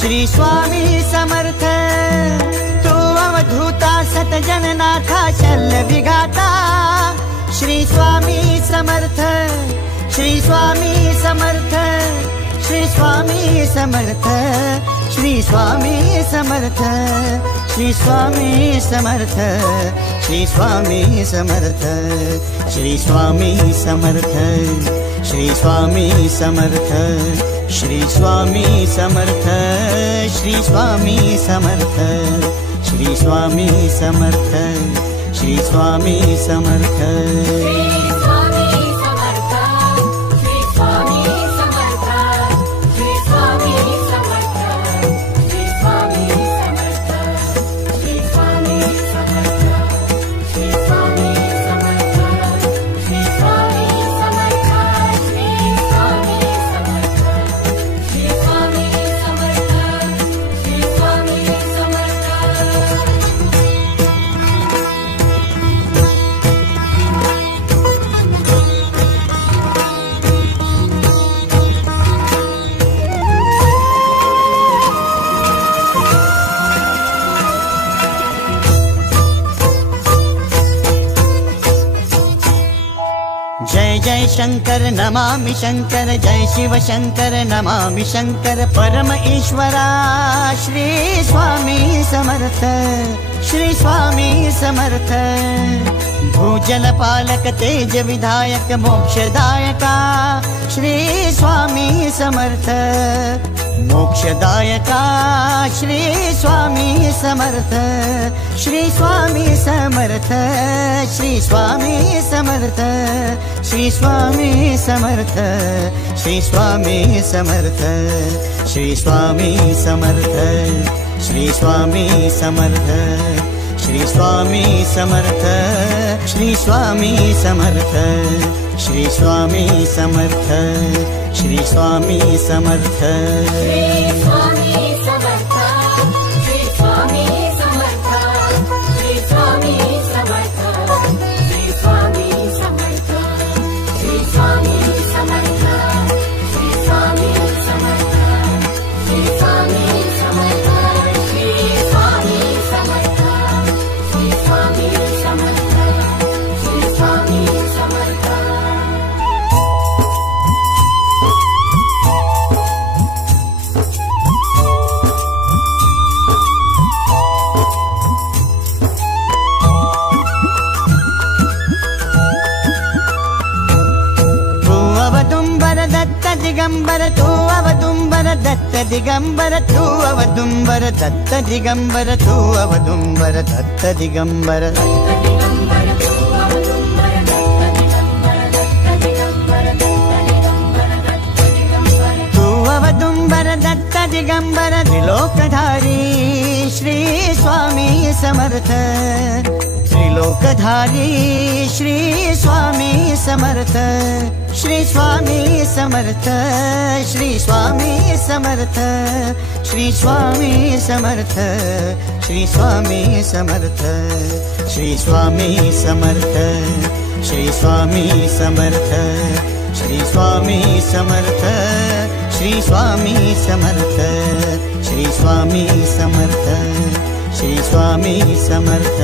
श्री स्वामी समर्थ। तू अवधूता सतजननाथा शल्य विघाता, श्री स्वामी समर्थ, श्री स्वामी समर्थ, श्री स्वामी समर्थ, श्री स्वामी समर्थ, श्री स्वामी समर्थ, श्री स्वामी समर्थ, श्री स्वामी समर्थ, श्री स्वामी समर्थ, श्री स्वामी समर्थ, श्री स्वामी समर्थ, श्री स्वामी समर्थ, श्री स्वामी समर्थ। जय जय शंकर नमामि शंकर, जय शिव शंकर नमामि शंकर, परम ईश्वरा श्री स्वामी समर्थ, श्री स्वामी समर्थ। भूजल पालक तेज विधायक मोक्षदायका, श्री स्वामी समर्थ, मोक्षदायका श्री स्वामी समर्थ, श्री स्वामी समर्थ, श्री स्वामी समर्थ, श्री स्वामी समर्थ, श्री स्वामी समर्थ, श्री स्वामी समर्थ, श्री स्वामी समर्थ, श्री स्वामी समर्थ, श्री स्वामी समर्थ, श्री स्वामी समर्थ, श्री स्वामी समर्थ। श्री स्वामी समर्थ, श्री स्वामी समर्थ, श्री स्वामी समर्थ, श्री स्वामी समर्थ, श्री स्वामी समर्थ, श्री स्वामी समर्थ, श्री स्वामी समर्थ, श्री स्वामी समर्थ, श्री स्वामी समर्थ, श्री स्वामी समर्थ। दिगंबर तू अवदुंबर दत्त दिगंबर तू अवदुंबर दत्त दिगंबर तू अवदुंबर दत्त दिगंबर। तू अवदुंबर दत्त दिगंबर त्रिलोकधारी श्री स्वामी समर्थ, त्रिलोकधारी श्री स्वामी समर्थ, श्री स्वामी समर्थ, श्री स्वामी समर्थ, श्री स्वामी समर्थ, श्री स्वामी समर्थ, श्री स्वामी समर्थ, श्री स्वामी समर्थ, श्री स्वामी समर्थ, श्री स्वामी समर्थ, श्री स्वामी समर्थ, श्री स्वामी समर्थ।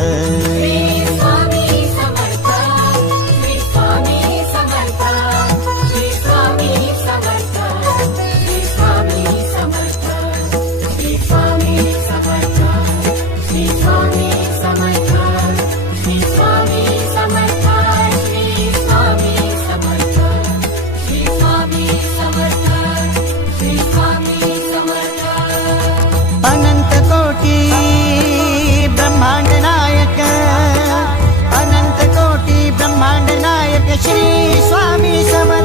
अनंत कोटि ब्रह्मांड नायक, अनंत कोटि ब्रह्मांड नायक श्री स्वामी समर्थ।